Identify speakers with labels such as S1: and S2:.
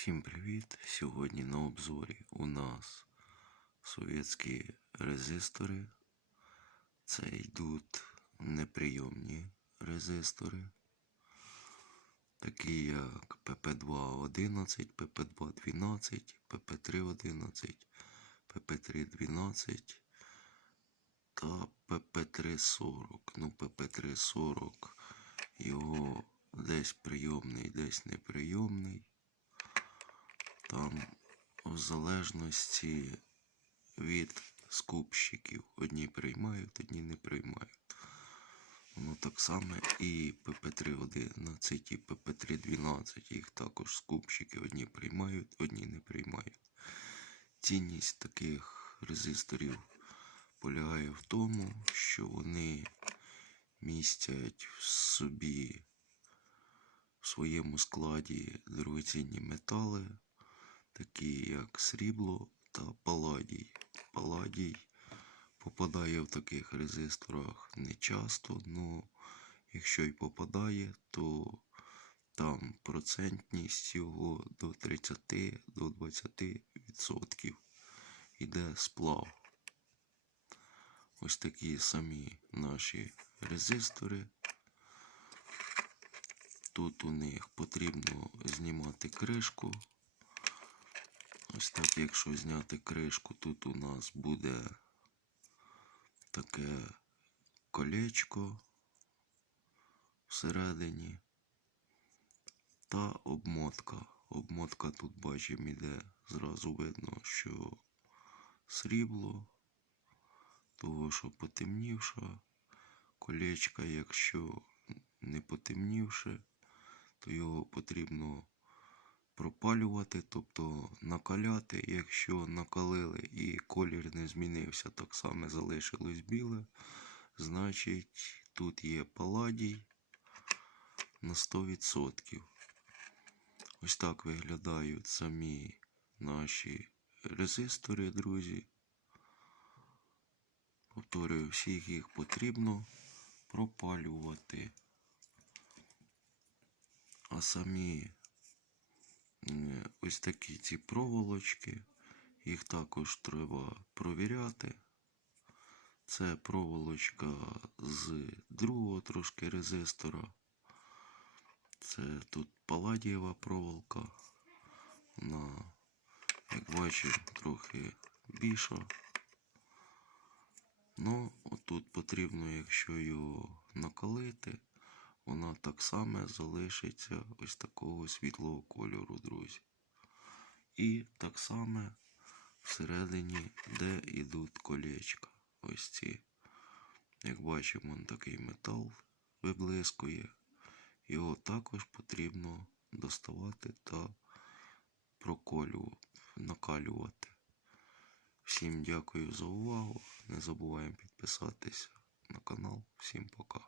S1: Всім привіт! Сьогодні на обзорі у нас совєтські резистори. Це йдуть неприйомні резистори, такі як PP211, PP212, PP311, PP312 та PP340. Ну, PP340 його десь прийомний, десь неприйомний. Там в залежності від скупщиків. Одні приймають, одні не приймають. Ну так само і ПП311 і ПП312. Їх також скупщики одні приймають, одні не приймають. Цінність таких резисторів полягає в тому, що вони містять в собі в своєму складі дорогоцінні метали, такі як срібло та паладій. Паладій попадає в таких резисторах не часто, але якщо й попадає, то там процентність його до 30 до 20% йде сплав. Ось такі самі наші резистори. Тут у них потрібно знімати кришку. Ось так, якщо зняти кришку, тут у нас буде таке колечко всередині та обмотка. Обмотка тут бачимо іде, зразу видно, що срібло, того, що потемнівша, колечка, якщо не потемнівше, то його потрібно пропалювати, тобто накаляти. Якщо накалили і колір не змінився, так само залишилось біле, значить тут є паладій на 100%. Ось так виглядають самі наші резистори, друзі. Повторюю, всіх їх потрібно пропалювати. А самі ось такі ці проволочки, їх також треба провіряти. Це проволочка з другого трошки резистора. Це тут паладієва проволока. Вона, як бачимо, трохи більша. Ну, отут потрібно, якщо його накалити, вона так само залишиться ось такого світлого кольору, друзі. І так само всередині, де йдуть колечка. Ось ці. Як бачимо, такий метал виблискує. Його також потрібно доставати та проколювати, накалювати. Всім дякую за увагу. Не забуваємо підписатися на канал. Всім пока.